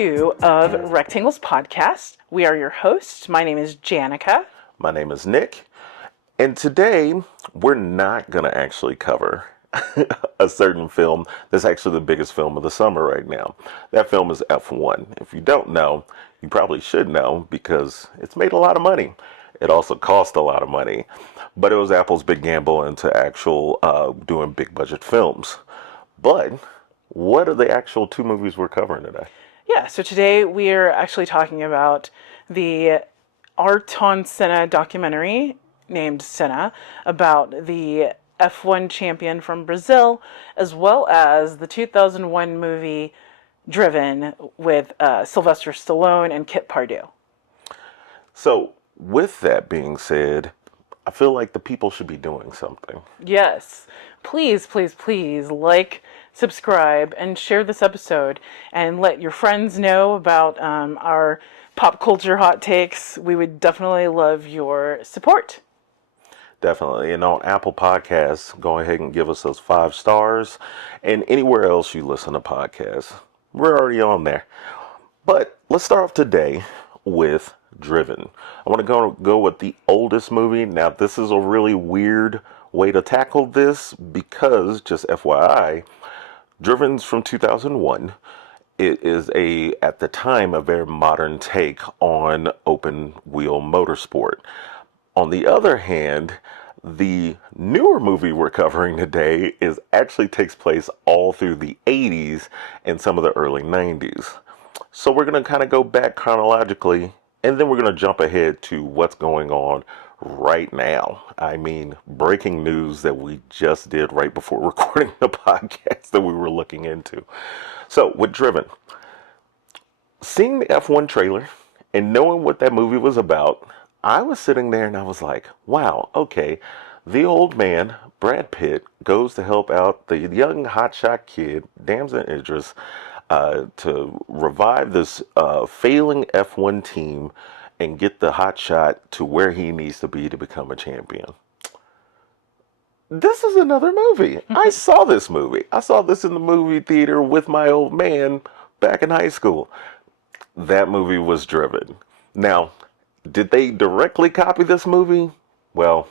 2 of Rectangles Podcast. We are your hosts. My name is Janackeh. My name is Nick. And today, we're not going to actually cover a certain film that's actually the biggest film of the summer right now. That film is F1. If you don't know, you probably should know because it's made a lot of money. It also cost a lot of money. But it was Apple's big gamble into actual doing big budget films. But what are the actual two movies we're covering today? Yeah, so today we are actually talking about the Ayrton Senna documentary named Senna about the F1 champion from Brazil, as well as the 2001 movie Driven with Sylvester Stallone and Kit Pardue. So, with that being said, I feel like the people should be doing something. Yes. Please, please, please like, subscribe, and share this episode, and let your friends know about our pop culture hot takes. We would definitely love your support. Definitely. And on Apple Podcasts, go ahead and give us those 5 stars. And anywhere else you listen to podcasts, we're already on there. But let's start off today with Driven. I want to go with the oldest movie. Now, this is a really weird way to tackle this because, just FYI, Driven's from 2001. It is at the time, a very modern take on open wheel motorsport. On the other hand, the newer movie we're covering today actually takes place all through the 80s and some of the early 90s. So we're going to kind of go back chronologically, and then we're going to jump ahead to what's going on right now. I mean, breaking news that we just did right before recording the podcast that we were looking into. So, with Driven, seeing the F1 trailer and knowing what that movie was about, I was sitting there and I was like, wow, okay, the old man, Brad Pitt, goes to help out the young hotshot kid, Damson Idris, to revive this failing F1 team and get the hotshot to where he needs to be to become a champion. This is another movie. I saw this movie. I saw this in the movie theater with my old man back in high school. That movie was Driven. Now, did they directly copy this movie? Well,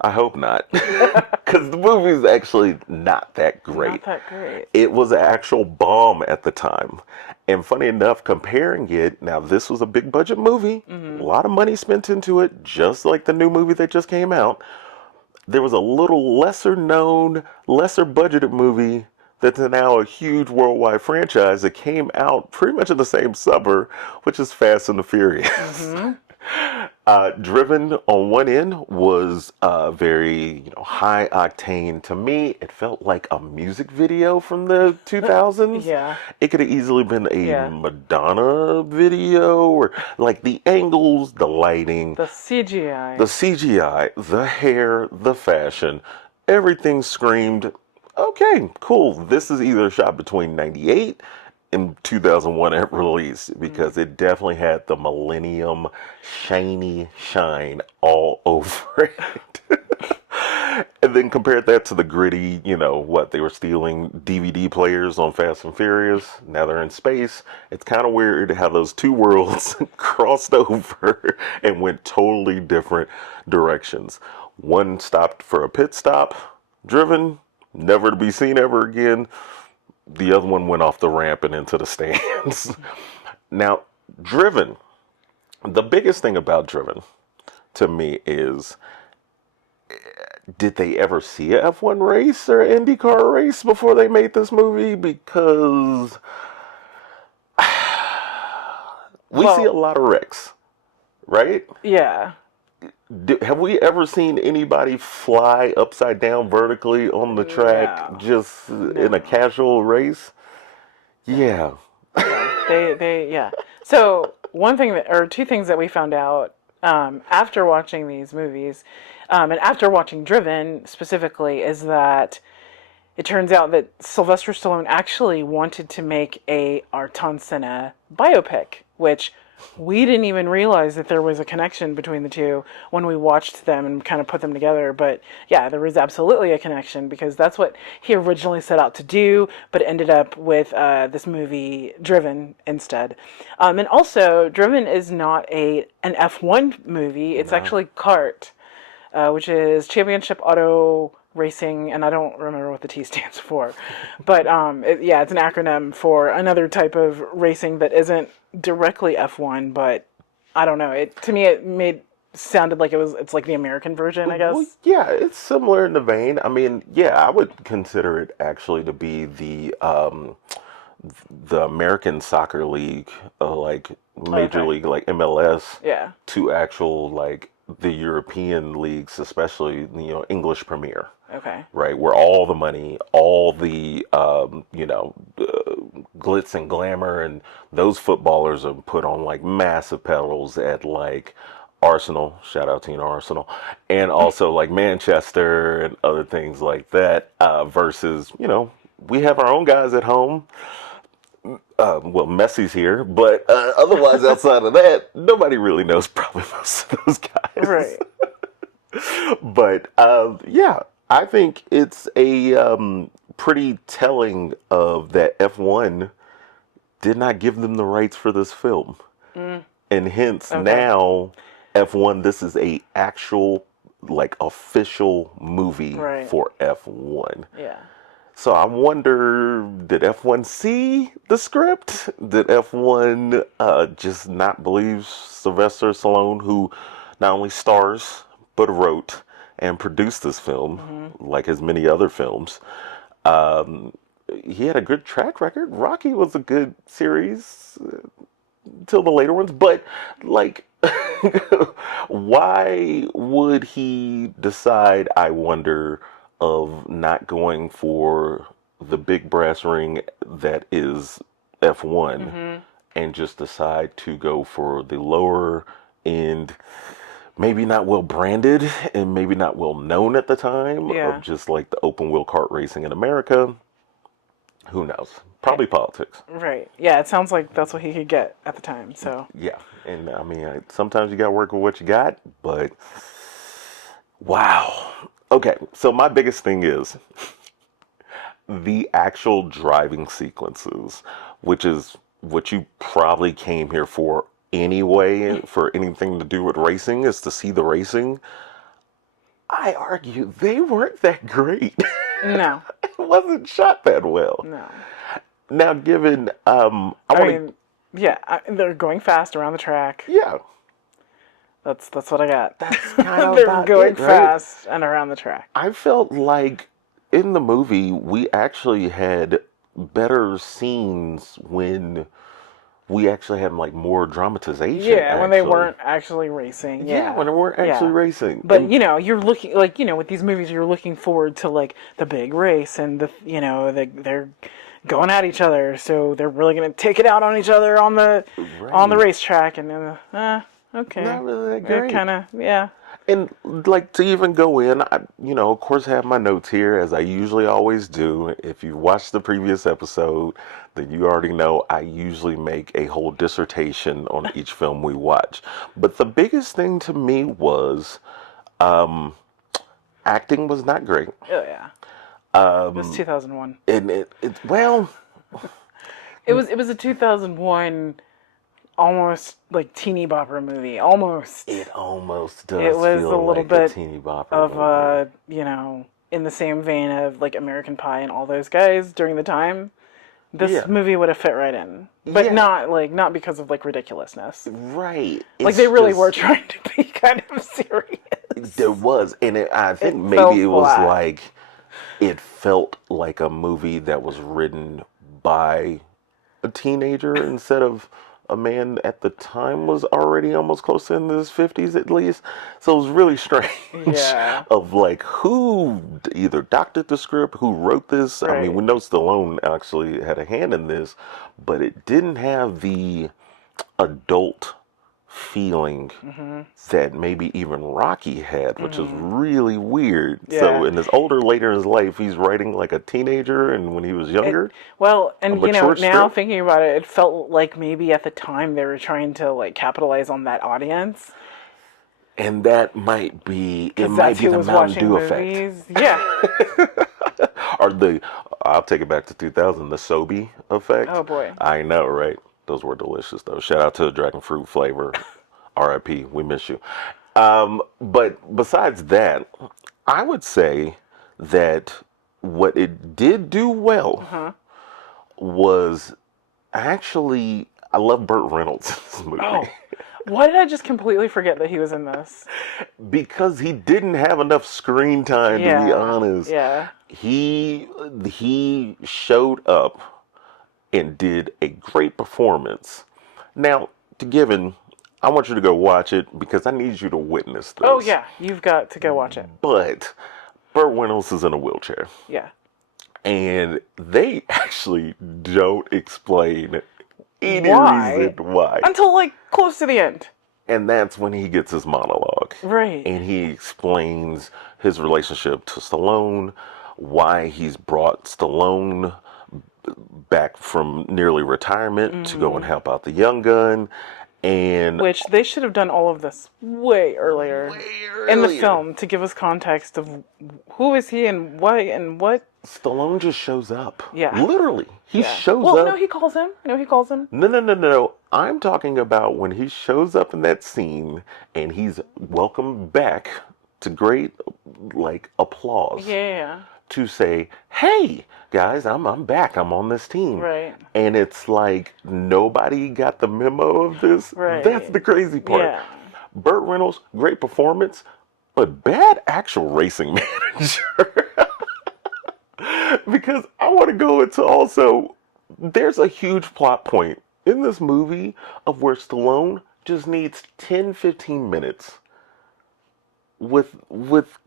I hope not. Because the movie's actually not that great. Not that great. It was an actual bomb at the time. And funny enough, comparing it, now this was a big budget movie. A lot of money spent into it, just like the new movie that just came out. There was a little lesser known, lesser budgeted movie that's now a huge worldwide franchise that came out pretty much in the same summer, which is Fast and the Furious. Driven on one end was very high octane. To me, it felt like a music video from the 2000s. Yeah. It could have easily been a Madonna video, or like the angles, the lighting, The CGI, the hair, the fashion, everything screamed, okay, cool. This is either shot between 98 and 2001 at release, because it definitely had the millennium shiny shine all over it. And then compared that to the gritty, they were stealing DVD players on Fast and Furious. Now they're in space. It's kind of weird how those two worlds crossed over and went totally different directions. One stopped for a pit stop, Driven, never to be seen ever again. The other one went off the ramp and into the stands. Now, Driven, the biggest thing about Driven to me is, did they ever see a F1 race or IndyCar race before they made this movie? Because we see a lot of wrecks, right? Yeah. Have we ever seen anybody fly upside down vertically on the track in a casual race? Yeah. Yeah. So two things that we found out after watching these movies, and after watching Driven specifically, is that it turns out that Sylvester Stallone actually wanted to make a Ayrton Senna biopic, which we didn't even realize that there was a connection between the two when we watched them and kind of put them together. But yeah, there was absolutely a connection because that's what he originally set out to do, but ended up with this movie Driven instead. And also, Driven is not an F1 movie. It's No. actually kart, which is Championship Auto Racing, and I don't remember what the T stands for, but yeah, it's an acronym for another type of racing that isn't directly F1, but I don't know. It to me it made sounded like it's like the American version, I Well, guess. yeah, it's similar in the vein. I mean, yeah, I would consider it actually to be the American Soccer League, like Major Okay. League, like MLS, Yeah. to actual like the European leagues, especially English Premier, Okay. right? Where all the money, all the glitz and glamour, and those footballers are put on like massive pedals at like Arsenal, shout out to Arsenal, and also like Manchester and other things like that. Versus, we have our own guys at home. Well, Messi's here, but otherwise, outside of that, nobody really knows probably most of those guys. Right. But yeah, I think it's a pretty telling of that F1 did not give them the rights for this film, and hence Okay. now F1. This is a actual like official movie Right. for F1. Yeah. So I wonder, did F1 see the script? Did F1 just not believe Sylvester Stallone, who not only stars but wrote and produced this film, like his many other films? Um, he had a good track record. Rocky was a good series till the later ones, but like, why would he decide, I wonder, of not going for the big brass ring that is F1 and just decide to go for the lower end, maybe not well branded and maybe not well known at the time, Yeah. of just like the open wheel kart racing in America? Who knows? Probably politics. Right. Yeah, it sounds like that's what he could get at the time. So, Yeah, and I mean, sometimes you got to work with what you got, but wow. Okay, so my biggest thing is the actual driving sequences, which is what you probably came here for anyway, for anything to do with racing, is to see the racing. I argue they weren't that great. no. It wasn't shot that well. No. Now, given, I I want to, mean, yeah, they're going fast around the track. yeah, That's what I got. that's kind of They're about going it, right? fast and around the track. I felt like in the movie we actually had better scenes when we actually had like more dramatization. Yeah, when they Actually, weren't actually racing. yeah, Yeah. when we weren't actually Yeah. racing. But And you're looking like with these movies, you're looking forward to like the big race and they're going at each other, so they're really gonna take it out on each other on the right, racetrack, and then okay, not really that it great. kind of yeah. And like to even go in, I, of course, have my notes here as I usually always do. If you watched the previous episode, then you already know I usually make a whole dissertation on each film we watch. But the biggest thing to me was acting was not great. Oh yeah, it was 2001. And well, It was a 2001 almost like teeny bopper movie. Almost. it almost does It was feel a little like bit a teeny bopper of movie. in the same vein of like American Pie and all those guys during the time. This Yeah. movie would have fit right in, but Yeah. not because of like ridiculousness. Right. Like It's they really just- were trying to be kind of serious. There was, and I think It fell maybe it was flat. like it felt like a movie that was written by a teenager instead of a man at the time was already almost close to in his 50s at least. So it was really strange Yeah. of like who either doctored the script, who wrote this. I Right. mean, we know Stallone actually had a hand in this, but it didn't have the adult feeling that maybe even Rocky had, which is really weird. So in his later in his life, he's writing like a teenager, and when he was younger, And now thinking about it, it felt like maybe at the time they were trying to like capitalize on that audience. And that might be the was Mountain Dew movies. effect. Yeah. Or I'll take it back to 2000, the Sobe effect. Oh boy. I know, right? Those were delicious, though. Shout out to the dragon fruit flavor. R.I.P. We miss you. But besides that, I would say that what it did do well was actually, I love Burt Reynolds in this movie. Oh, why did I just completely forget that he was in this? Because he didn't have enough screen time, to be honest. Yeah. He showed up and did a great performance. Now, I want you to go watch it because I need you to witness this. Oh, yeah. You've got to go watch it. But Burt Reynolds is in a wheelchair. Yeah. And they actually don't explain any reason why. Until, like, close to the end. And that's when he gets his monologue. Right. And he explains his relationship to Stallone, why he's brought Stallone back from nearly retirement to go and help out the young gun. And which they should have done all of this way earlier in the film to give us context of who is he and why and what. Stallone just shows up. Yeah. Literally. He shows up. Well, no, he calls him. No. I'm talking about when he shows up in that scene and he's welcomed back to great, like, applause. Yeah. To say, hey, guys, I'm back. I'm on this team. Right. And it's like, nobody got the memo of this. Right. That's the crazy part. Yeah. Burt Reynolds, great performance, but bad actual racing manager. Because I want to go into also, there's a huge plot point in this movie of where Stallone just needs 10, 15 minutes with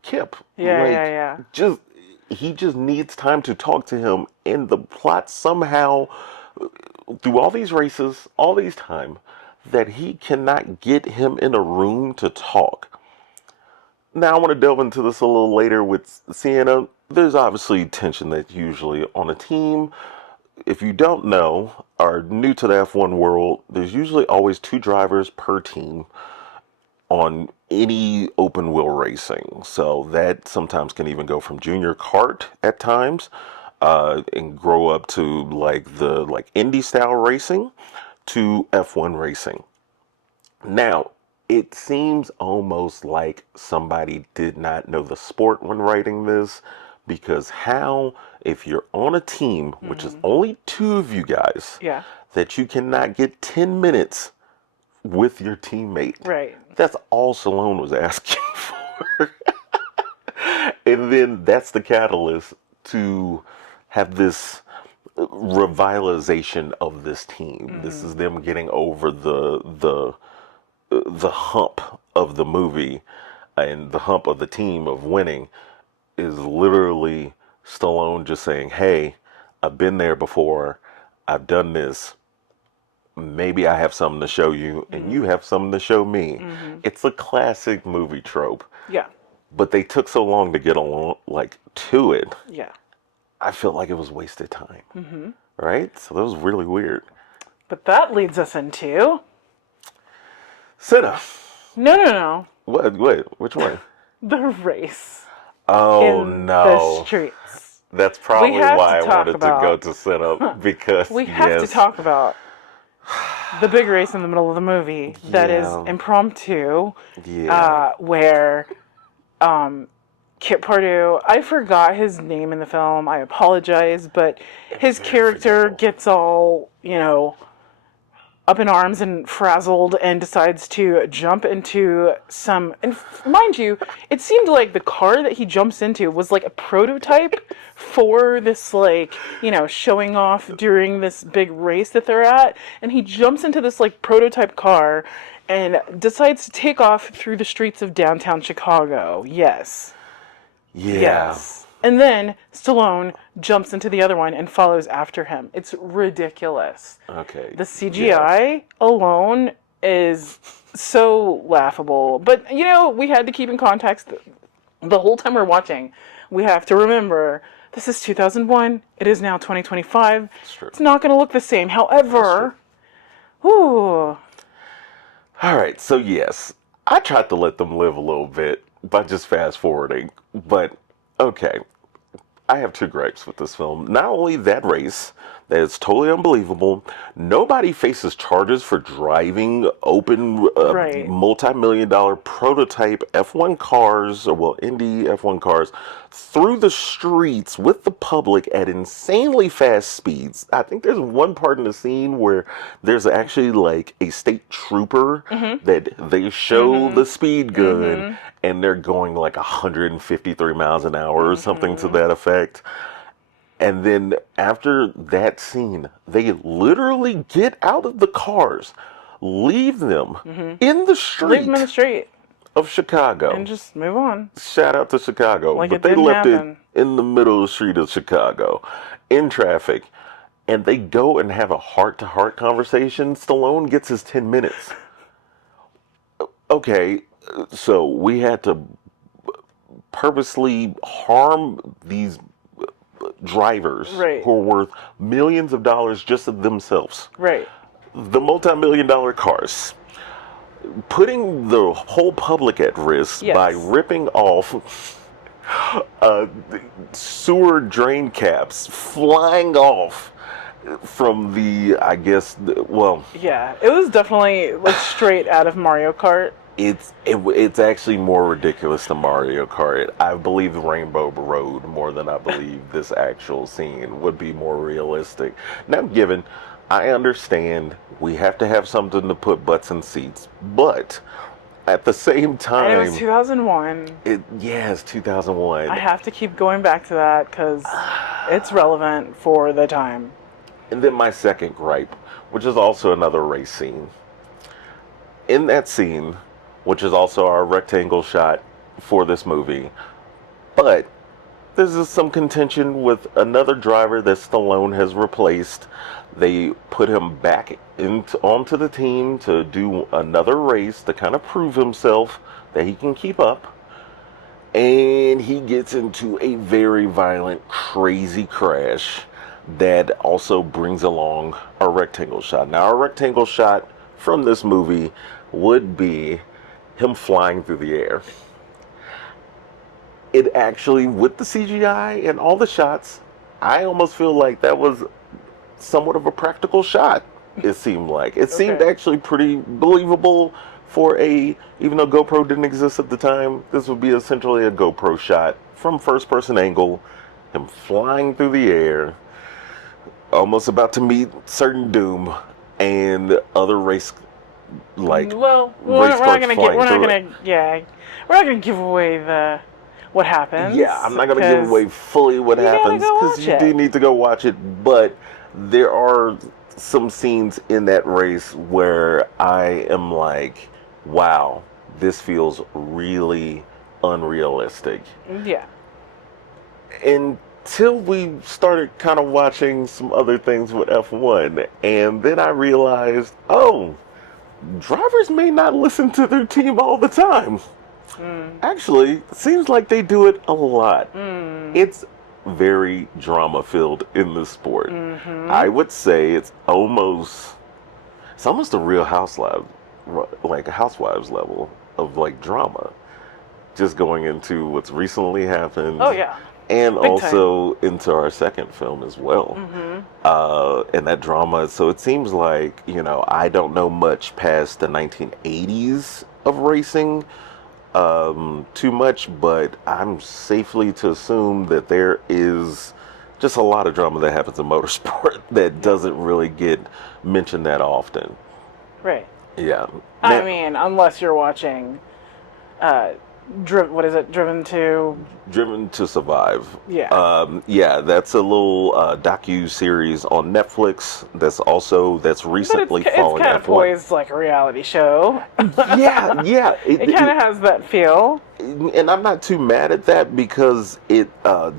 Kip. Yeah. He just needs time to talk to him, and the plot somehow, through all these races, all these time, that he cannot get him in a room to talk. Now, I want to delve into this a little later with Sienna. There's obviously tension that's usually on a team. If you don't know, or new to the F1 world, there's usually always 2 drivers per team on any open wheel racing. So that sometimes can even go from junior kart at times and grow up to like Indy style racing to F1 racing. Now, it seems almost like somebody did not know the sport when writing this, because if you're on a team, which is only 2 of you guys, that you cannot get 10 minutes with your teammate. Right. That's all Stallone was asking for. And then that's the catalyst to have this revitalization of this team. This is them getting over the hump of the movie, and the hump of the team of winning is literally Stallone just saying, hey, I've been there before. I've done this. Maybe I have something to show you, and you have something to show me. It's a classic movie trope. Yeah. But they took so long to get along, to it. Yeah. I felt like it was wasted time. Right? So that was really weird. But that leads us into... Senna. No. What? Which one? The race. Oh, in no. the streets. That's probably why I wanted to go to Senna, because we have to talk about the big race in the middle of the movie that is impromptu, where Kip Pardue, I forgot his name in the film, I apologize, but his character gets all, up in arms and frazzled and decides to jump into and mind you, it seemed like the car that he jumps into was like a prototype for this, showing off during this big race that they're at, and he jumps into this prototype car and decides to take off through the streets of downtown Chicago. Yes. And then Stallone jumps into the other one and follows after him. It's ridiculous. Okay. The CGI alone is so laughable. But, you know, we had to keep in context the whole time we're watching. We have to remember this is 2001. It is now 2025. true. It's not going to look the same. However, whew, All right, so yes, I tried to let them live a little bit by just fast forwarding, but okay. I have two gripes with this film. Not only that race, that is totally unbelievable. Nobody faces charges for driving open, right. multi-million dollar prototype F1 cars, or well, Indy F1 cars, through the streets with the public at insanely fast speeds. I think there's one part in the scene where there's actually like a state trooper that they show the speed gun and they're going like 153 miles an hour or something to that effect. And then after that scene, they literally get out of the cars, leave them in the Leave them in the street street of Chicago. and just move on. Shout out to Chicago. Like but it they didn't left happen. it in the middle of the street of Chicago, in traffic. And they go and have a heart-to-heart conversation. Stallone gets his 10 minutes. Okay, so we had to purposely harm these drivers Right. who are worth millions of dollars just of themselves. Right. The multi-million dollar cars. Putting the whole public at risk Yes. by ripping off sewer drain caps, flying off from the, I guess, well, Yeah, it was definitely like straight out of Mario Kart. it's actually more ridiculous than Mario Kart. I believe the Rainbow Road more than I believe this actual scene would be more realistic. Now, given, I understand we have to have something to put butts in seats, but at the same And time, it was 2001. it's 2001. I have to keep going back to that because it's relevant for the time. And then my second gripe, which is also another race scene. In that scene, which is also our rectangle shot for this movie, but there's some contention with another driver that Stallone has replaced. They put him back onto the team to do another race to kind of prove himself that he can keep up. And he gets into a very violent, crazy crash that also brings along a rectangle shot. Now, a rectangle shot from this movie would be him flying through the air. It actually, with the CGI and all the shots, I almost feel like that was somewhat of a practical shot, it seemed like. It seemed actually pretty believable for even though GoPro didn't exist at the time, this would be essentially a GoPro shot from first person angle, him flying through the air, almost about to meet certain doom, and other race, like, Well, we're not gonna give away what happens. Yeah, I'm not going to give away fully what happens because you do need to go watch it. But there are some scenes in that race where I am like, wow, this feels really unrealistic. Yeah. Until we started kind of watching some other things with F1. And then I realized, oh, drivers may not listen to their team all the time. Actually, it seems like they do it a lot. It's very drama-filled in the sport. I would say it's almost a real housewives level of like drama. Just going into what's recently happened. Oh yeah. And Big also into our second film as well. And that drama. So it seems like, I don't know much past the 1980s of racing too much, but I'm safely to assume that there is just a lot of drama that happens in motorsport that doesn't really get mentioned that often. Right. Yeah. I mean, unless you're watching Driven to Survive. Yeah. Yeah, that's a little docu-series on Netflix that's recently following it's kind of F1. poised like a reality show. Yeah. It kind of has that feel. And I'm not too mad at that because it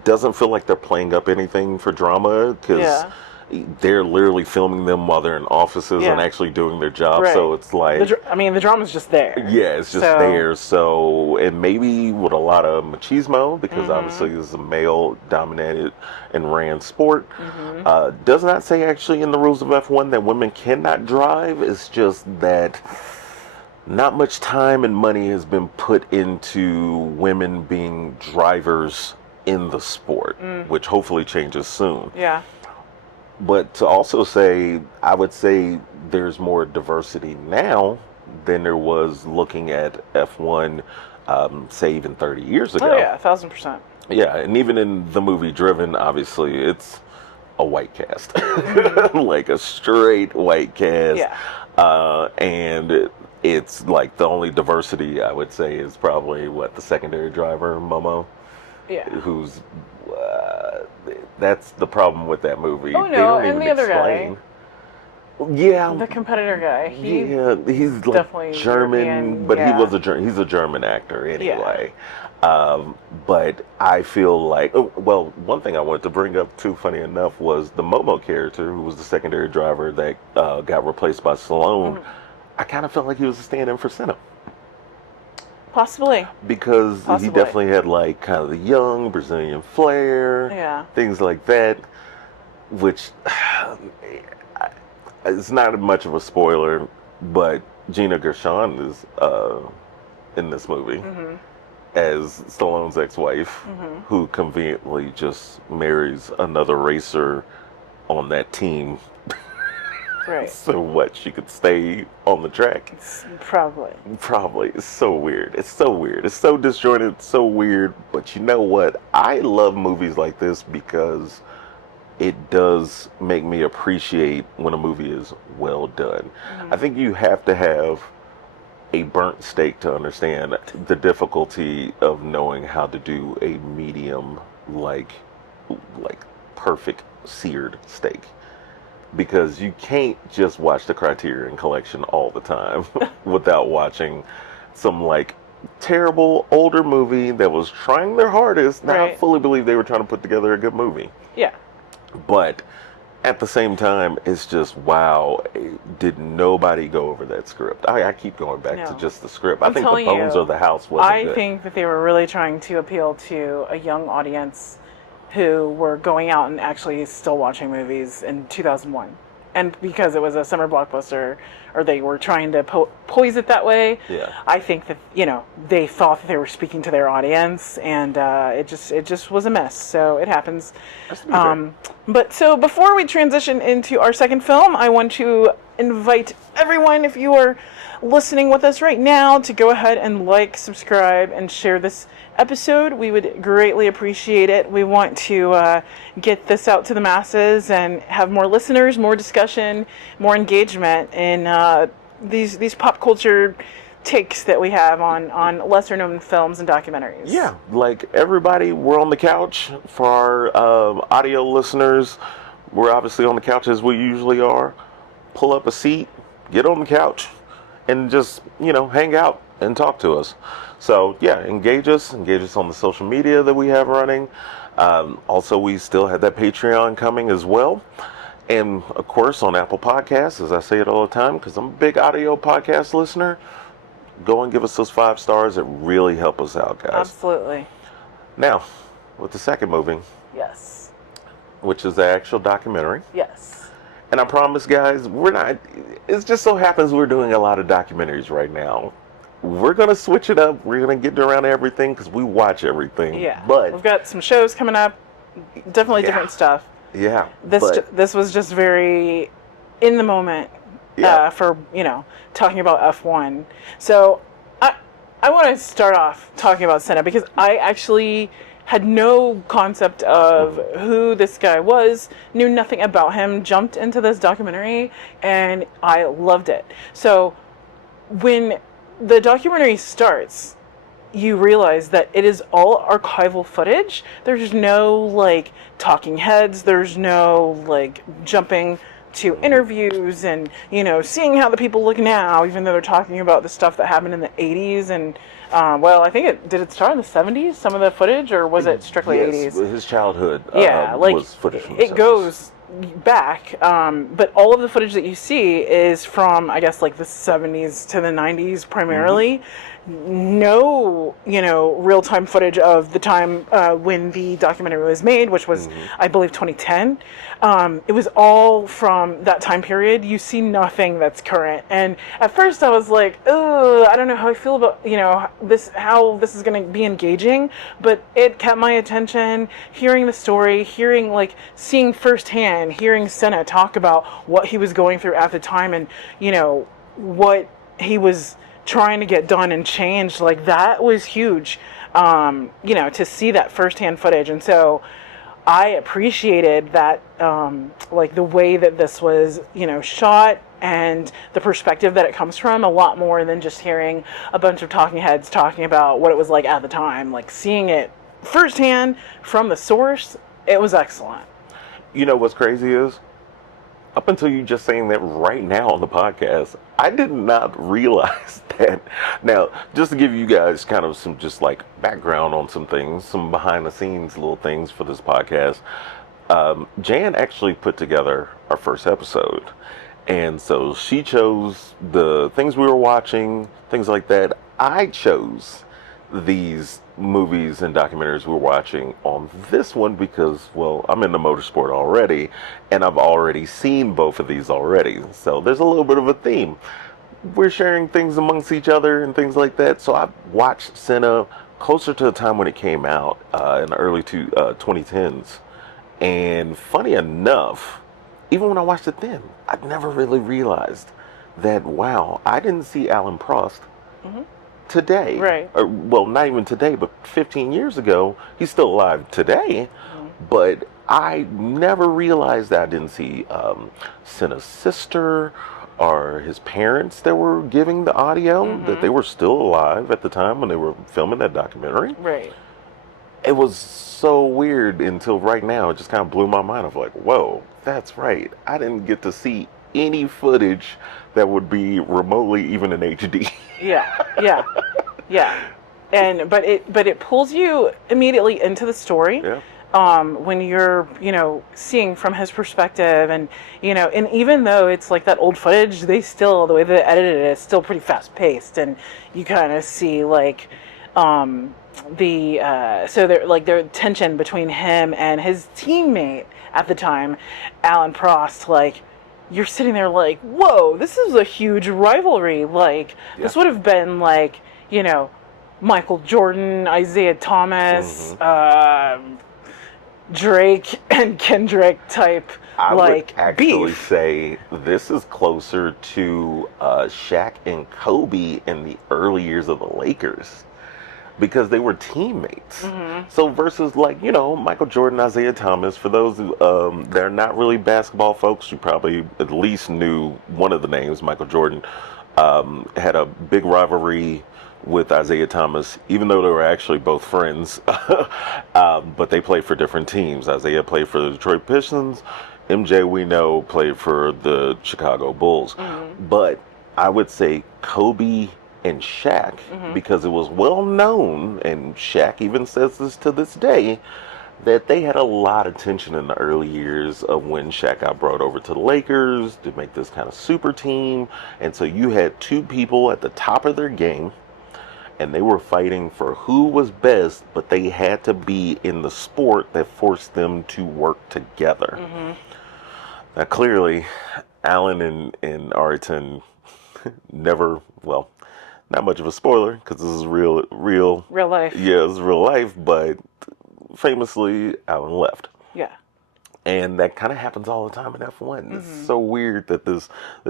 doesn't feel like they're playing up anything for drama. Because, they're literally filming them while they're in offices and actually doing their job. Right. So it's like, the drama's just there. yeah, it's just there. So, and maybe with a lot of machismo, because obviously this is a male-dominated and ran sport. Does not say actually in the rules of F1 that women cannot drive. It's just that not much time and money has been put into women being drivers in the sport, which hopefully changes soon. Yeah. But to also say, I would say there's more diversity now than there was looking at F1, say even 30 years ago. Oh yeah, 1,000%. Yeah, and even in the movie Driven, obviously it's a white cast, like a straight white cast. Yeah. And it's like the only diversity I would say is probably the secondary driver, Momo. Yeah. Who's that's the problem with that movie. Oh no, and the other guy. Yeah. The competitor guy. He's like definitely German, European, but he's a German actor anyway. Yeah. But I feel like, well, one thing I wanted to bring up too, funny enough, was the Momo character, who was the secondary driver that got replaced by Stallone. I kind of felt like he was a stand-in for Senna. Possibly. Because he definitely had like kind of the young Brazilian flair, things like that, which it's not much of a spoiler, but Gina Gershon is in this movie as Stallone's ex-wife, who conveniently just marries another racer on that team. Right. So what? She could stay on the track? Probably. It's so weird. It's so weird. It's so disjointed. It's so weird. But you know what? I love movies like this because it does make me appreciate when a movie is well done. I think you have to have a burnt steak to understand the difficulty of knowing how to do a medium, like perfect seared steak. Because you can't just watch the Criterion Collection all the time without watching some like terrible older movie that was trying their hardest. Now I fully believe they were trying to put together a good movie. Yeah. But at the same time, it's just, wow, did nobody go over that script? I keep going back to just the script. I think the bones of the house wasn't good. I think that they were really trying to appeal to a young audience who were going out and actually still watching movies in 2001. And because it was a summer blockbuster, or they were trying to poise it that way, I think that, they thought that they were speaking to their audience, and it just was a mess. So it happens. But so before we transition into our second film, I want to invite everyone, if you are listening with us right now, to go ahead and like, subscribe, and share this episode. We would greatly appreciate it. We want to get this out to the masses and have more listeners, more discussion, more engagement in these pop culture takes that we have on lesser known films and documentaries. Yeah, like everybody, we're on the couch. For our audio listeners, we're obviously on the couch as we usually are. Pull up a seat, get on the couch, and just, hang out and talk to us. So yeah, engage us on the social media that we have running. Also, we still have that Patreon coming as well. And of course on Apple Podcasts, as I say it all the time, because I'm a big audio podcast listener, go and give us those 5 stars. It really help us out, guys. Absolutely. Now, with the second movie. Yes. Which is the actual documentary. Yes. And I promise, guys, it just so happens we're doing a lot of documentaries right now. We're going to switch it up. We're going to get around everything because we watch everything. Yeah. But we've got some shows coming up. Definitely different stuff. Yeah. This was just very in the moment for, talking about F1. So I want to start off talking about Senna because I actually had no concept of who this guy was, knew nothing about him, jumped into this documentary, and I loved it. So when the documentary starts, you realize that it is all archival footage. There's no, talking heads. There's no, jumping to interviews and, seeing how the people look now, even though they're talking about the stuff that happened in the 80s and I think did it start in the 70s, some of the footage, or was it strictly 80s? His childhood was footage from it goes back, but all of the footage that you see is from, I guess, like the 70s to the 90s primarily. No, real-time footage of the time when the documentary was made, which was, I believe, 2010. It was all from that time period. You see nothing that's current. And at first I was like, oh, I don't know how I feel about, how this is going to be engaging, but it kept my attention, hearing the story, seeing firsthand, hearing Senna talk about what he was going through at the time and, what he was trying to get done and changed. Like, that was huge, to see that firsthand footage. And so I appreciated that, the way that this was, shot, and the perspective that it comes from, a lot more than just hearing a bunch of talking heads talking about what it was like at the time. Like, seeing it firsthand from the source, it was excellent. You know what's crazy is, up until you just saying that right now on the podcast, I did not realize that. Now, just to give you guys kind of some just like background on some things, some behind the scenes little things for this podcast, Jan actually put together our first episode. And so she chose the things we were watching, things like that. I chose these movies and documentaries we're watching on this one because, well, I'm into motorsport already, and I've already seen both of these already. So there's a little bit of a theme. We're sharing things amongst each other and things like that. So I watched Senna closer to the time when it came out in the early 2010s. And funny enough, even when I watched it then, I never really realized that, wow, I didn't see Alan Prost today. Right. Or, well, not even today, but 15 years ago. He's still alive today. But I never realized that I didn't see Senna's sister or his parents that were giving the audio, that they were still alive at the time when they were filming that documentary. Right. It was so weird until right now. It just kind of blew my mind of like, whoa, that's right. I didn't get to see any footage that would be remotely even in HD. Yeah. But it pulls you immediately into the story. Yeah. When you're, seeing from his perspective, and even though it's like that old footage, the way they edited it is still pretty fast paced, and you kind of see like, their tension between him and his teammate at the time, Alan Prost. Like, you're sitting there like, whoa, this is a huge rivalry. Like, this would have been like, Michael Jordan, Isaiah Thomas, Drake and Kendrick type. I would actually beef. say this is closer to Shaq and Kobe in the early years of the Lakers, because they were teammates. So versus like, Michael Jordan, Isaiah Thomas, for those who they're not really basketball folks, you probably at least knew one of the names. Michael Jordan had a big rivalry with Isaiah Thomas, even though they were actually both friends, but they played for different teams. Isaiah played for the Detroit Pistons. MJ, we know, played for the Chicago Bulls. But I would say Kobe and Shaq, because it was well known, and Shaq even says this to this day, that they had a lot of tension in the early years of when Shaq got brought over to the Lakers to make this kind of super team. And so you had two people at the top of their game, and they were fighting for who was best, but they had to be in the sport that forced them to work together. Now, clearly, Alan and Ayrton never, well, not much of a spoiler, because this is real life. Yeah, it's real life, but famously, Alan left. Yeah. And that kind of happens all the time in F1. It's so weird that this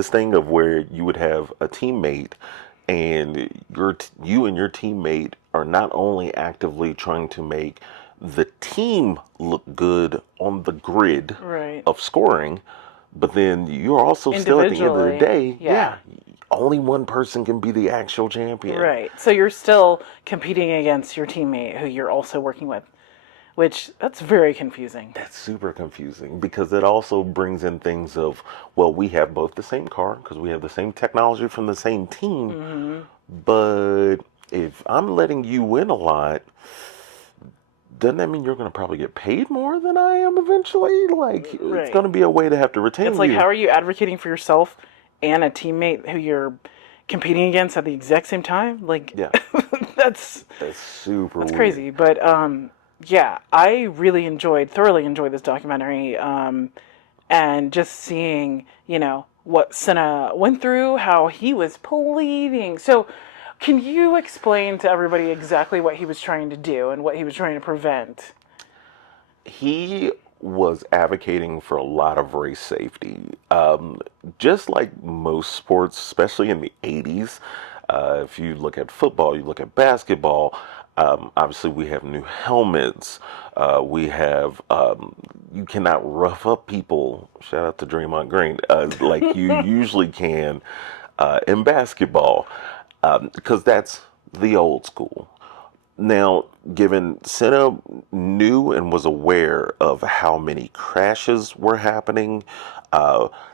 thing of where you would have a teammate, and you and your teammate are not only actively trying to make the team look good on the grid of scoring, but then you're also still at the end of the day, only one person can be the actual champion. Right. So you're still competing against your teammate who you're also working with, that's very confusing. That's super confusing, because it also brings in things of, well, we have both the same car because we have the same technology from the same team, but if I'm letting you win a lot, doesn't that mean you're going to probably get paid more than I am eventually? Like, it's going Right. to be a way to have to retain It's like, you. how are you advocating for yourself and a teammate who you're competing against at the exact same time? Like, Yeah, that's that's super that's weird. crazy. But yeah, I really thoroughly enjoyed this documentary. And just seeing, what Senna went through, how he was pleading. So, can you explain to everybody exactly what he was trying to do and what he was trying to prevent? He was advocating for a lot of race safety. Just like most sports, especially in the 80s, if you look at football, you look at basketball, obviously we have new helmets. We have, you cannot rough up people. Shout out to Draymond Green, like you usually can in basketball, because that's the old school. Now, given Senna knew and was aware of how many crashes were happening,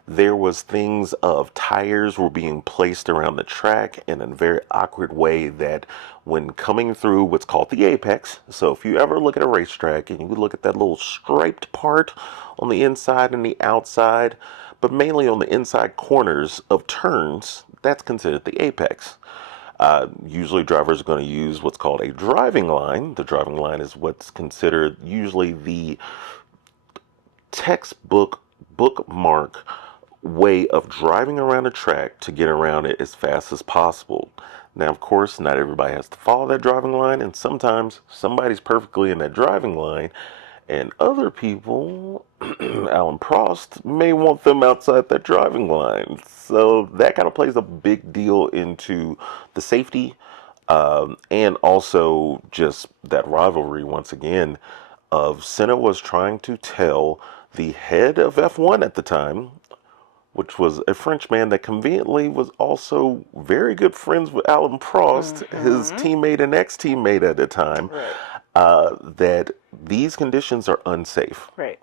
there was things of tires were being placed around the track in a very awkward way that when coming through what's called the apex, so if you ever look at a racetrack and you look at that little striped part on the inside and the outside, but mainly on the inside corners of turns, that's considered the apex. Usually drivers are going to use what's called a driving line. The driving line is what's considered usually the textbook bookmark way of driving around a track to get around it as fast as possible. Now, of course, not everybody has to follow that driving line, and sometimes somebody's perfectly in that driving line, and other people, Alan Prost, may want them outside that driving line. So that kind of plays a big deal into the safety, and also just that rivalry once again of Senna was trying to tell the head of F1 at the time, which was a Frenchman that conveniently was also very good friends with Alan Prost, his teammate and ex-teammate at the time, Right. that these conditions are unsafe. Right.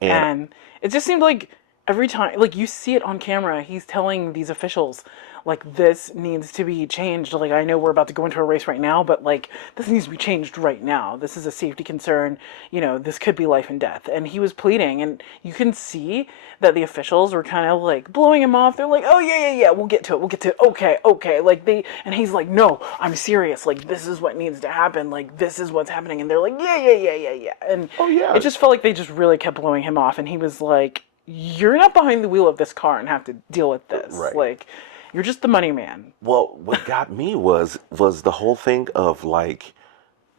And And it just seemed like every time, like you see it on camera, he's telling these officials, like, this needs to be changed. Like, I know we're about to go into a race right now, but like, this needs to be changed right now. This is a safety concern. This could be life and death. And he was pleading, and you can see that the officials were kind of like blowing him off. They're like, oh, yeah, yeah, yeah, we'll get to it. We'll get to it. Okay, okay. Like, and he's like, no, I'm serious. Like, this is what needs to happen. Like, this is what's happening. And they're like, yeah, yeah, yeah, yeah, yeah. And oh yeah, it just felt like they just really kept blowing him off. And he was like, you're not behind the wheel of this car and have to deal with this. right. Like, you're just the money man. Well, what got me was the whole thing of like,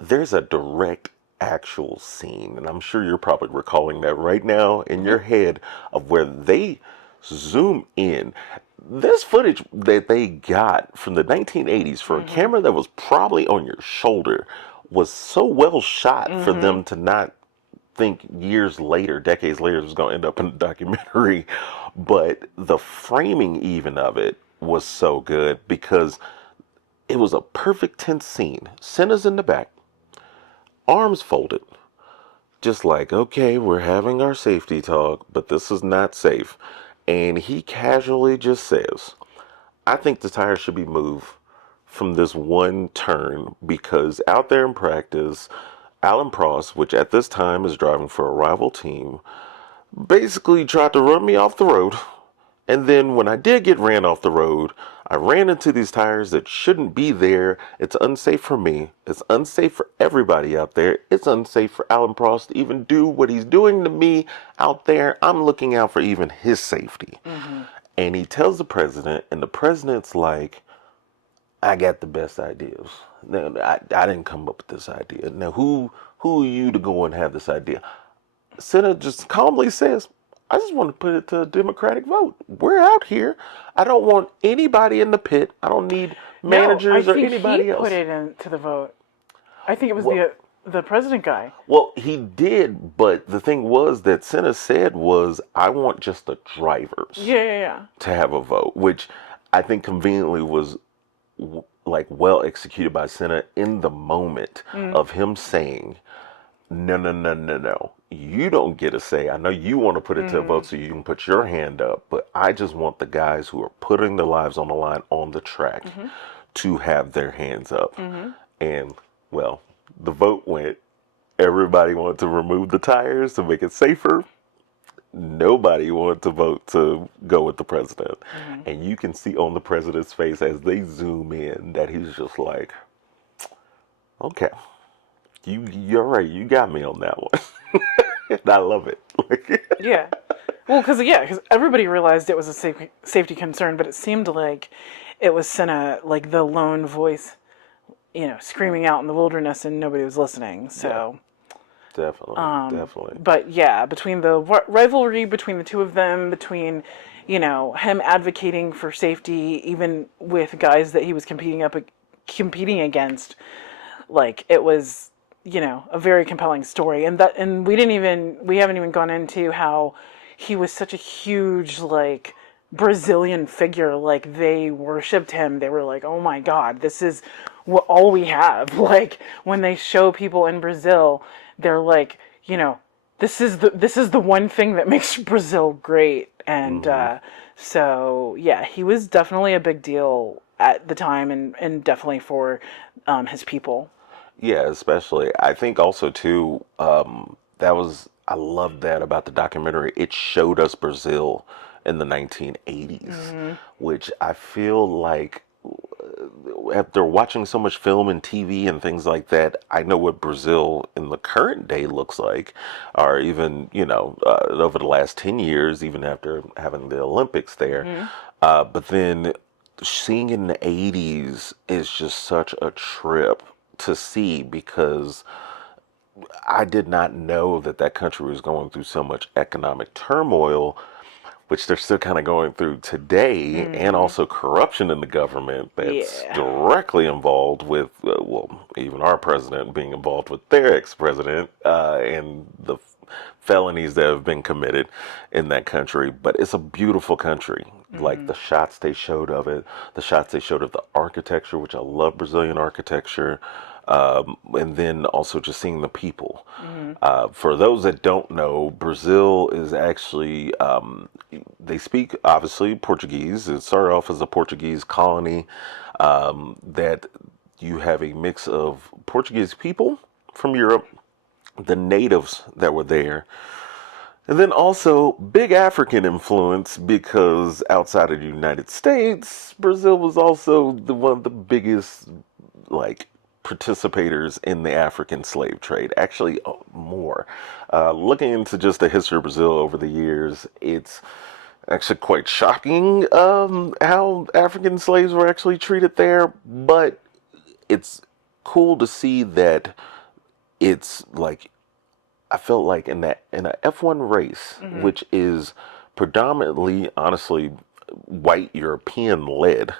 there's a direct actual scene, and I'm sure you're probably recalling that right now in your head of where they zoom in. This footage that they got from the 1980s for a camera that was probably on your shoulder was so well shot for them to not think years later, decades later, it was going to end up in a documentary. But the framing even of it was so good because it was a perfect tense scene. Senna's in the back, arms folded, just like, okay, we're having our safety talk, but this is not safe. And he casually just says, I think the tire should be moved from this one turn because out there in practice, Alan Prost, which at this time is driving for a rival team, basically tried to run me off the road. And then when I did get ran off the road, I ran into these tires that shouldn't be there. It's unsafe for me. It's unsafe for everybody out there. It's unsafe for Alan Prost to even do what he's doing to me out there. I'm looking out for even his safety. And he tells the president, and the president's like, I got the best ideas. Now, I didn't come up with this idea. Now, who are you to go and have this idea? Senna just calmly says, I just want to put it to a Democratic vote. We're out here. I don't want anybody in the pit. I don't need managers no, or anybody he else. put it into the vote. I think it was Well, the president guy. well, he did, but the thing was that Senna said was, I want just the drivers Yeah, yeah, yeah. to have a vote, which I think conveniently was like well executed by Senna in the moment of him saying, no, no, no, no, no. You don't get a say. I know you want to put it to a vote so you can put your hand up, but I just want the guys who are putting their lives on the line on the track to have their hands up. And, well, the vote went Everybody wanted to remove the tires to make it safer. Nobody wanted to vote to go with the president. Mm-hmm. And you can see on the president's face as they zoom in that he's just like, okay, you're right. You got me on that one. And I love it. Yeah. Well, because everybody realized it was a safety concern, but it seemed like it was Senna, like the lone voice, screaming out in the wilderness, and nobody was listening. Yeah, So, definitely, definitely. but yeah, between the rivalry between the two of them, between him advocating for safety, even with guys that he was competing against, like it was a very compelling story. And we haven't even gone into how he was such a huge, like, Brazilian figure. Like, they worshipped him. They were like, oh my god, this is all we have. Like, when they show people in Brazil, they're like, this is the one thing that makes Brazil great. And so yeah, he was definitely a big deal at the time, and definitely for his people. Yeah, especially. I think also too, I love that about the documentary. It showed us Brazil in the 1980s, Mm-hmm. which I feel like after watching so much film and TV and things like that, I know what Brazil in the current day looks like, or even, over the last 10 years, even after having the Olympics there. Mm-hmm. But then seeing it in the 80s is just such a trip to see because I did not know that that country was going through so much economic turmoil, which they're still kind of going through today, and Mm-hmm. also corruption in the government that's Yeah. directly involved with, well, even our president being involved with their ex-president and the felonies that have been committed in that country. But it's a beautiful country. Like Mm-hmm. the shots they showed of it, the shots they showed of the architecture, which I love Brazilian architecture, and then also just seeing the people. Mm-hmm. For those that don't know, Brazil is actually, they speak obviously Portuguese. It started off as a Portuguese colony that you have a mix of Portuguese people from Europe, the natives that were there, and then also big African influence because outside of the United States, Brazil was also one of the biggest like participators in the African slave trade. Actually, more. Looking into just the history of Brazil over the years, it's actually quite shocking how African slaves were actually treated there. But it's cool to see that it's like I felt like in a F1 race, Mm-hmm. which is predominantly, honestly, white European led,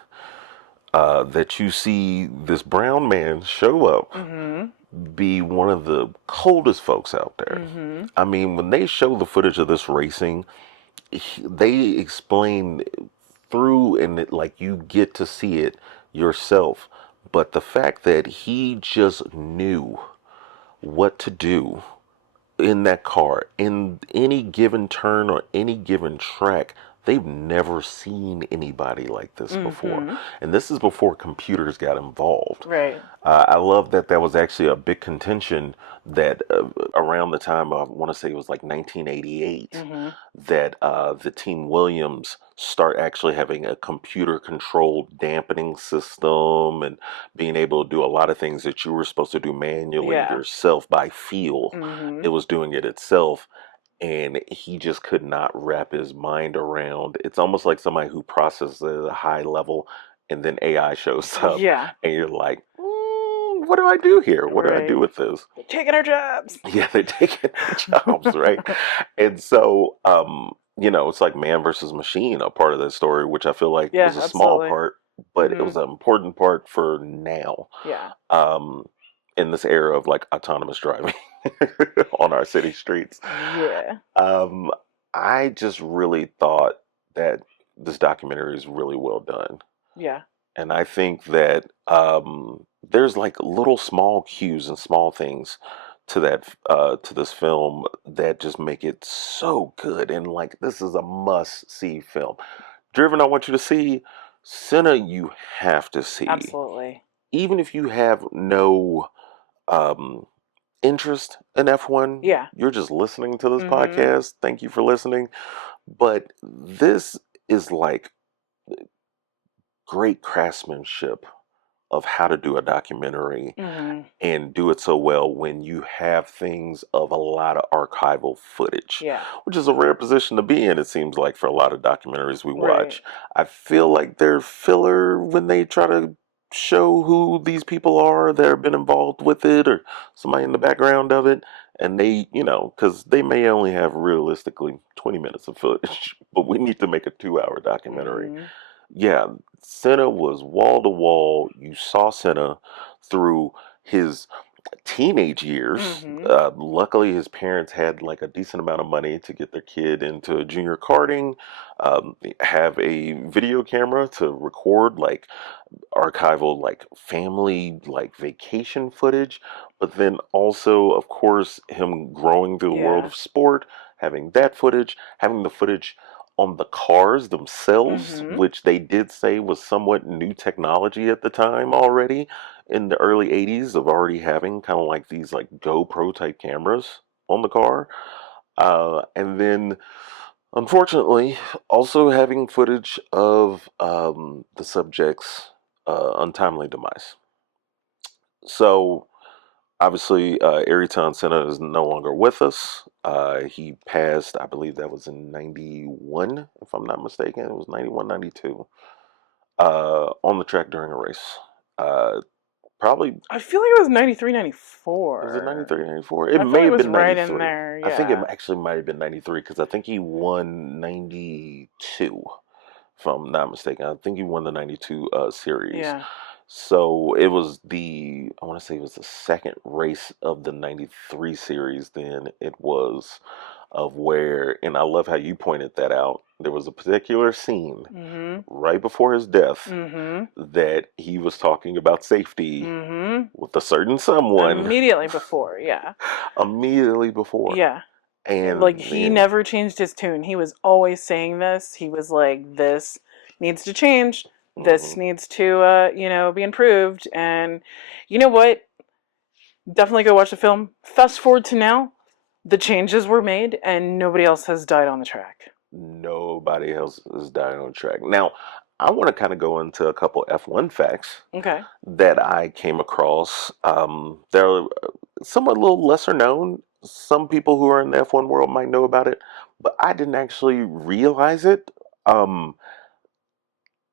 that you see this brown man show up, Mm-hmm. be one of the coldest folks out there. Mm-hmm. I mean, when they show the footage of this racing, they explain through and like you get to see it yourself. But the fact that he just knew what to do in that car in any given turn or any given track, they've never seen anybody like this before. Mm-hmm. And this is before computers got involved. Right. I love that that was actually a big contention that around the time, I want to say it was like 1988, Mm-hmm. that the Team Williams start actually having a computer controlled dampening system and being able to do a lot of things that you were supposed to do manually Yeah. yourself by feel. Mm-hmm. It was doing it itself. And he just could not wrap his mind around. It's almost like somebody who processes at a high level and then AI shows up Yeah. and you're like, what do I do here? What do I do Right. with this? They're taking our jobs. Yeah, they're taking their jobs, right? And so, it's like man versus machine, a part of that story, which I feel like Yeah, was a small absolutely. part, but it Mm-hmm. was an important part for now, Yeah. um, in this era of like autonomous driving on our city streets. Yeah. Um, I just really thought that this documentary is really well done. Yeah. And I think that there's like little small cues and small things to that to this film that just make it so good. And like this is a must see film. Driven, I want you to see. Senna, you have to see. Absolutely. Even if you have no um, interest in F1, Yeah. you're just listening to this Mm-hmm. podcast. Thank you for listening. But this is like great craftsmanship of how to do a documentary Mm-hmm. and do it so well when you have things of a lot of archival footage, Yeah. which is a rare position to be in, it seems like, for a lot of documentaries we Right. watch. I feel like they're filler when they try to show who these people are that have been involved with it or somebody in the background of it. And they, because they may only have realistically 20 minutes of footage, but we need to make a 2 hour documentary. Mm-hmm. Yeah, Senna was wall to wall. You saw Senna through his teenage years. Mm-hmm. Luckily, his parents had like a decent amount of money to get their kid into junior karting, have a video camera to record like archival, like family, like vacation footage, but then also, of course, him growing through the world Yeah. of sport, having that footage, having the footage on the cars themselves, Mm-hmm. which they did say was somewhat new technology at the time already in the early 80s of already having kind of like these like GoPro type cameras on the car. And then unfortunately, also having footage of the subject's untimely demise. So obviously, Ayrton Senna is no longer with us. He passed, I believe that was in 91, if I'm not mistaken. It was 91, 92, on the track during a race. Uh, Probably, I feel like it was 93, was it 94. 93, 94? It I feel may like it have was been right in 93. there. I think it Yeah. actually might have been 93 because I think he won 92, if I'm not mistaken. I think he won the 92 series. Yeah. So it was I want to say it was the second race of the 93 series, then it was of where, and I love how you pointed that out. There was a particular scene Mm-hmm. right before his death Mm-hmm. that he was talking about safety Mm-hmm. with a certain someone Immediately before. Yeah. immediately before. Yeah. And Like he then, never changed his tune. He was always saying this. He was like, "This needs to change. This mhm, needs to, be improved." And you know what? Definitely go watch the film. Fast forward to now, the changes were made, and nobody else has died on the track. nobody else is dying on track. Now, I want to kind of go into a couple F1 facts Okay. that I came across. They're somewhat a little lesser known. Some people who are in the F1 world might know about it, but I didn't actually realize it. Um,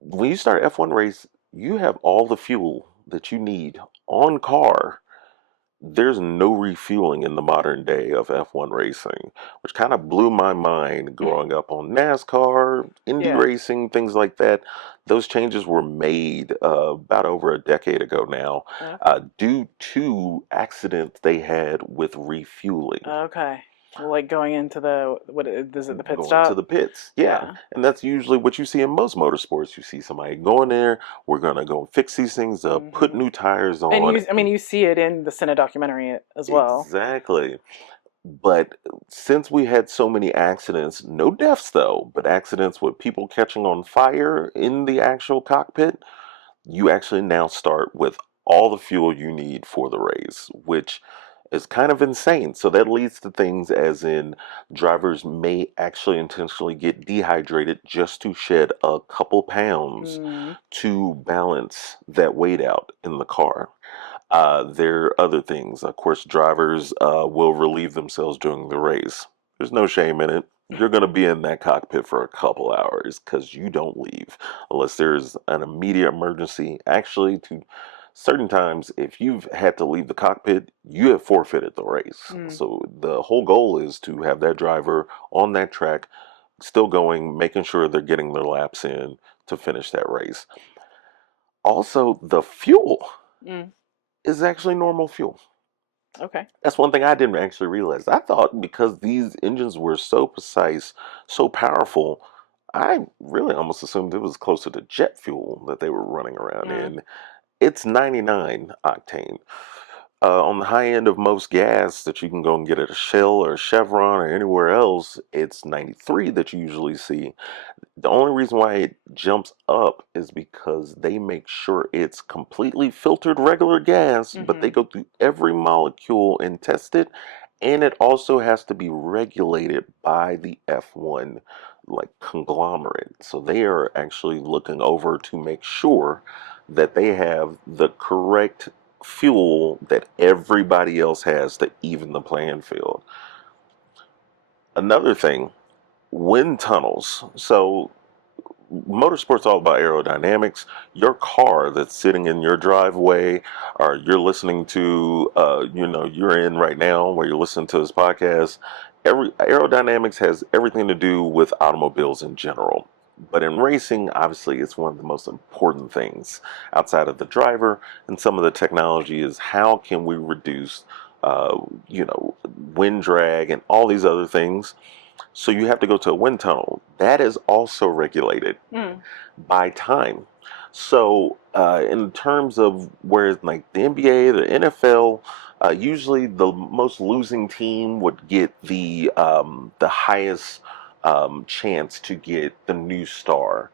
when you start F1 race, you have all the fuel that you need on car. There's no refueling in the modern day of F1 racing, which kind of blew my mind growing up on NASCAR, Indy Yeah. racing, things like that. Those changes were made about over a decade ago now, Okay. due to accidents they had with refueling. Okay. Like going into is it the pit Going to stop? the pits, yeah, Yeah. and that's usually what you see in most motorsports. You see somebody going there. We're gonna go fix these things up, put Hmm. new tires And on, and you see it in the Senna documentary as well. exactly. But since we had so many accidents, no deaths though, but accidents with people catching on fire in the actual cockpit, you actually now start with all the fuel you need for the race, which is kind of insane. So that leads to things as in drivers may actually intentionally get dehydrated just to shed a couple pounds Mm. to balance that weight out in the car. There are other things. Of course, drivers will relieve themselves during the race. There's no shame in it. You're going to be in that cockpit for a couple hours because you don't leave unless there's an immediate emergency. Actually, to certain times, if you've had to leave the cockpit, you have forfeited the race. Mm. So the whole goal is to have that driver on that track still going, making sure they're getting their laps in to finish that race. Also, the fuel Mm. is actually normal fuel. Okay. That's one thing I didn't actually realize. I thought because these engines were so precise, so powerful, I really almost assumed it was closer to jet fuel that they were running around Mm. in. It's 99 octane. On the high end of most gas that you can go and get at a Shell or a Chevron or anywhere else, it's 93 that you usually see. The only reason why it jumps up is because they make sure it's completely filtered regular gas, but Mm-hmm. they go through every molecule and test it, and it also has to be regulated by the F1 like conglomerate. So they are actually looking over to make sure that they have the correct fuel that everybody else has to even the playing field. Another thing, wind tunnels. So motorsports all about aerodynamics. Your car that's sitting in your driveway, or you're listening to, you're in right now where you're listening to this podcast. Every aerodynamics has everything to do with automobiles in general. But in racing, obviously, it's one of the most important things outside of the driver, and some of the technology is how can we reduce, uh, wind drag and all these other things. So you have to go to a wind tunnel. That is also regulated Mm. by time. So in terms of where like the NBA, the NFL, usually the most losing team would get the highest chance to get the new star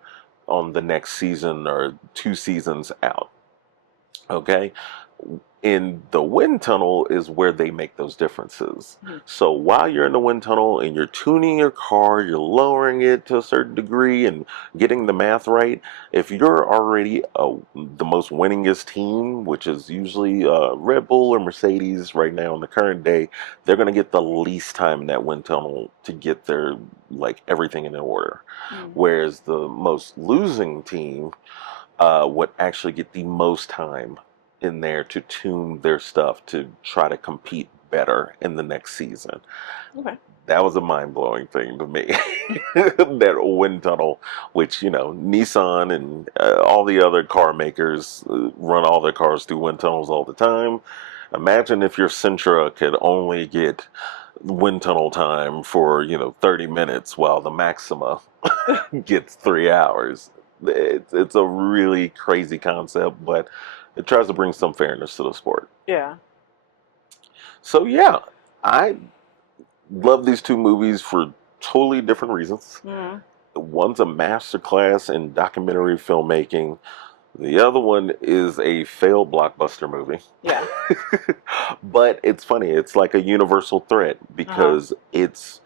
on the next season or 2 seasons out. Okay, in the wind tunnel is where they make those differences. Mm. So while you're in the wind tunnel and you're tuning your car, you're lowering it to a certain degree and getting the math right. If you're already the most winningest team, which is usually Red Bull or Mercedes right now in the current day, they're going to get the least time in that wind tunnel to get their like everything in order. Mm. Whereas the most losing team would actually get the most time in there to tune their stuff to try to compete better in the next season. Okay. That was a mind-blowing thing to me. That wind tunnel, which, Nissan and all the other car makers run all their cars through wind tunnels all the time. Imagine if your Sentra could only get wind tunnel time for, 30 minutes while the Maxima gets 3 hours. It's a really crazy concept, but it tries to bring some fairness to the sport. Yeah. So yeah, I love these two movies for totally different reasons. Mm. One's a masterclass in documentary filmmaking. The other one is a failed blockbuster movie. Yeah. But it's funny, it's like a universal thread Uh-huh. because it's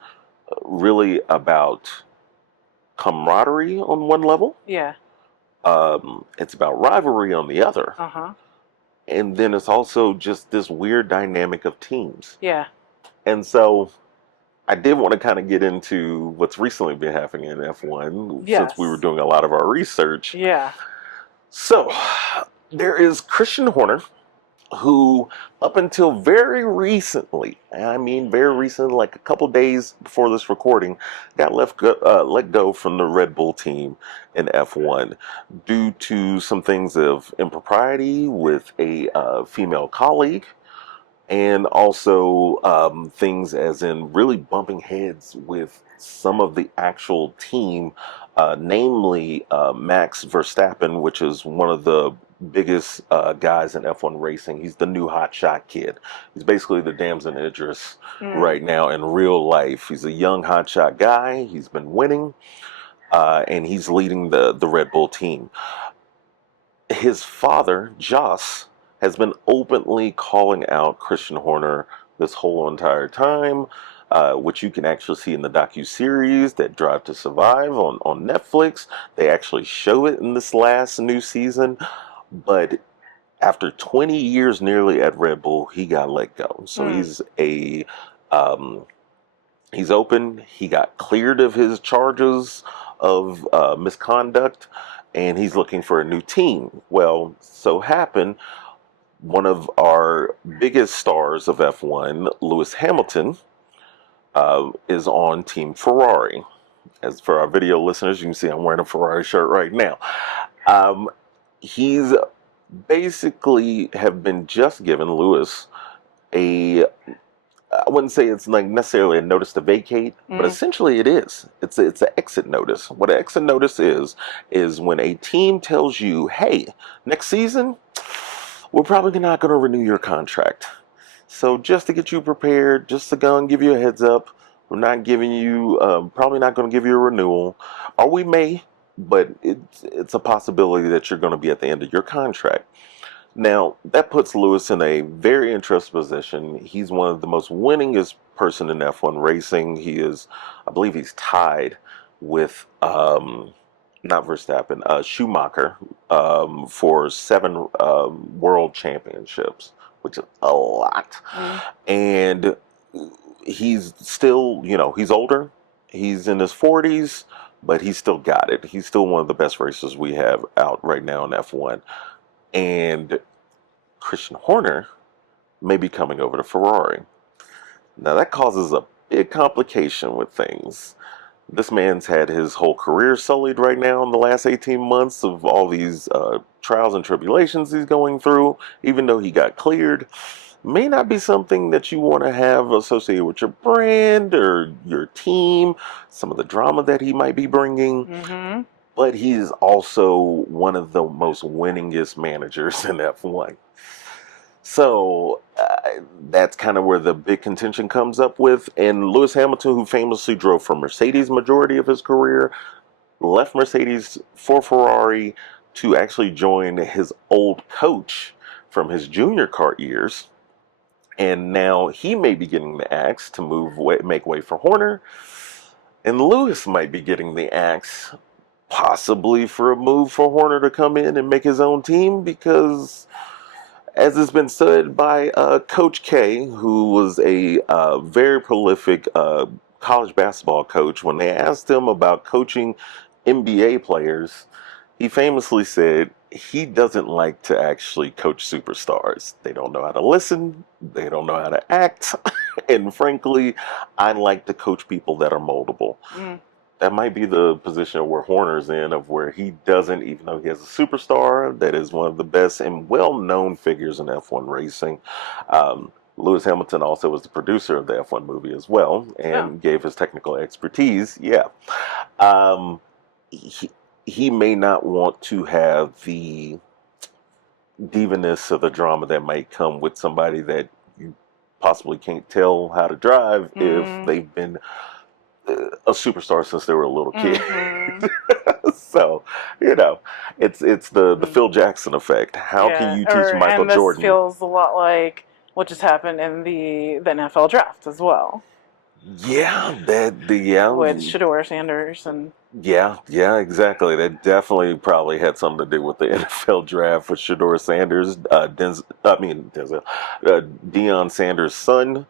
really about camaraderie on one level. Yeah. It's about rivalry on the other. Uh-huh. And then it's also just this weird dynamic of teams. Yeah. And so I did want to kind of get into what's recently been happening in F1 since we were Yes. doing a lot of our research. Yeah. So there is Christian Horner, who up until very recently, I mean very recent, like a couple days before this recording, got let go from the Red Bull team in F1 due to some things of impropriety with a female colleague, and also things as in really bumping heads with some of the actual team, namely Max Verstappen, which is one of the biggest guys in F1 racing. He's the new hotshot kid. He's basically the Damson Idris Mm. right now in real life. He's a young hotshot guy. He's been winning, and he's leading the Red Bull team. His father, Joss, has been openly calling out Christian Horner this whole entire time, which you can actually see in the docu-series that Drive to Survive on Netflix. They actually show it in this last new season. But after 20 years nearly at Red Bull, he got let go. So Mm. um, he's open. He got cleared of his charges of misconduct, and he's looking for a new team. Well, so happened one of our biggest stars of F1, Lewis Hamilton, is on Team Ferrari. As for our video listeners, you can see I'm wearing a Ferrari shirt right now. He's basically have been just given Lewis a, I wouldn't say it's like necessarily a notice to vacate, but Mm. essentially it is. It's an exit notice. What an exit notice is when a team tells you, hey, next season we're probably not going to renew your contract. So just to get you prepared, just to go and give you a heads up, we're not giving you, probably not going to give you a renewal, or we may, but it's a possibility that you're going to be at the end of your contract. Now, that puts Lewis in a very interesting position. He's one of the most winningest person in F1 racing. He is, I believe he's tied with, not Verstappen, Schumacher, for 7 world championships, which is a lot. And he's still, he's older. He's in his 40s, but he's still got it. He's still one of the best racers we have out right now in F1. And Christian Horner may be coming over to Ferrari. Now that causes a big complication with things. This man's had his whole career sullied right now in the last 18 months of all these trials and tribulations he's going through, even though he got cleared. May not be something that you want to have associated with your brand or your team, some of the drama that he might be bringing. But he is also one of the most winningest managers in F1. So that's kind of where the big contention comes up with. And Lewis Hamilton, who famously drove for Mercedes majority of his career, left Mercedes for Ferrari to actually join his old coach from his junior kart years. And now he may be getting the axe to make way for Horner. And Lewis might be getting the axe possibly for a move for Horner to come in and make his own team, because as has been said by Coach K, who was a very prolific college basketball coach, when they asked him about coaching NBA players, he famously said he doesn't like to actually coach superstars. They don't know how to listen, they don't know how to act, and frankly, I like to coach people that are moldable. That might be the position where Horner's in, of where he doesn't, even though he has a superstar that is one of the best and well-known figures in F1 racing. Lewis Hamilton also was the producer of the F1 movie as well, and gave his technical expertise. He may not want to have the divaness of the drama that might come with somebody that you possibly can't tell how to drive if they've been a superstar since they were a little kid. So, it's the Phil Jackson effect. How can you teach Michael Jordan? This feels a lot like what just happened in the NFL draft as well. With Shedeur Sanders and exactly. That definitely probably had something to do with the NFL draft with Shedeur Sanders, Deion Sanders' son,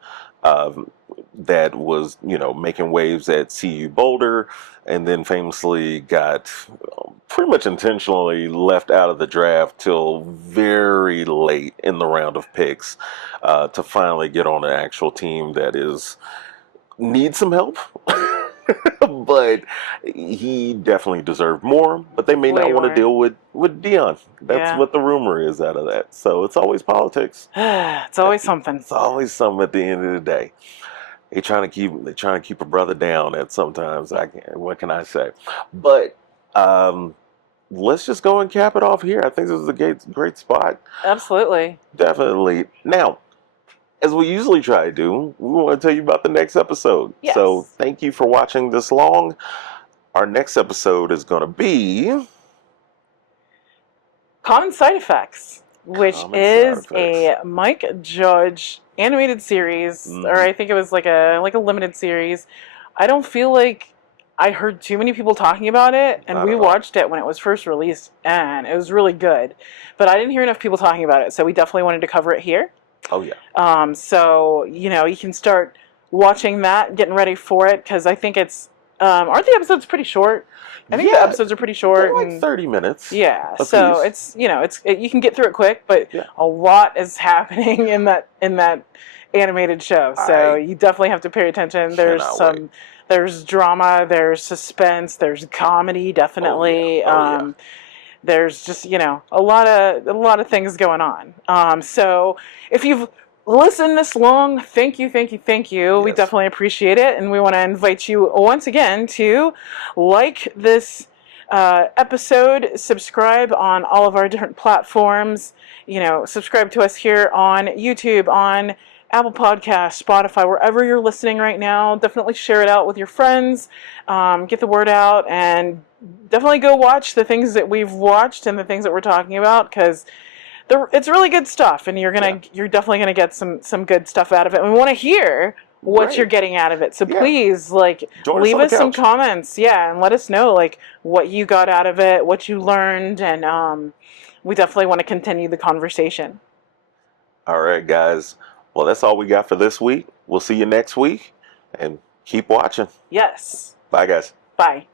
that was making waves at CU Boulder, and then famously got pretty much intentionally left out of the draft till very late in the round of picks to finally get on an actual team that needs some help. But he definitely deserved more, but they may not want to deal with Deion. That's what the rumor is out of that. So it's always politics. It's always something. It's always something at the end of the day. They're trying to keep a brother down at sometimes. What can I say? But let's just go and cap it off here. I think this is a great spot. Absolutely. Definitely. Now, as we usually try to do, we want to tell you about the next episode. Yes. So thank you for watching this long. Our next episode is going to be Common Side Effects, which is a Mike Judge animated series, or I think it was like a limited series. I don't feel like I heard too many people talking about it, and we watched it when it was first released, and it was really good. But I didn't hear enough people talking about it, so we definitely wanted to cover it here. Oh, yeah. So, you can start watching that, getting ready for it, because I think it's, aren't the episodes pretty short? I think the episodes are pretty short. They're like 30 minutes. Yeah, so it's, you can get through it quick, but a lot is happening in that animated show. So you definitely have to pay attention. There's drama, there's suspense, there's comedy, definitely. There's just, a lot of things going on. So if you've listened this long, thank you. Yes. We definitely appreciate it. And we want to invite you once again to like this episode, subscribe on all of our different platforms. Subscribe to us here on YouTube, on Apple Podcasts, Spotify, wherever you're listening right now. Definitely share it out with your friends. Get the word out, and definitely go watch the things that we've watched and the things that we're talking about, because it's really good stuff, and you're definitely gonna get some good stuff out of it. And we want to hear what you're Great. getting out of it. So Yeah. please, Join us leave on the us some couch. comments, and let us know what you got out of it, what you learned, and we definitely want to continue the conversation. All right, guys. Well, that's all we got for this week. We'll see you next week, and keep watching. Yes. Bye, guys. Bye.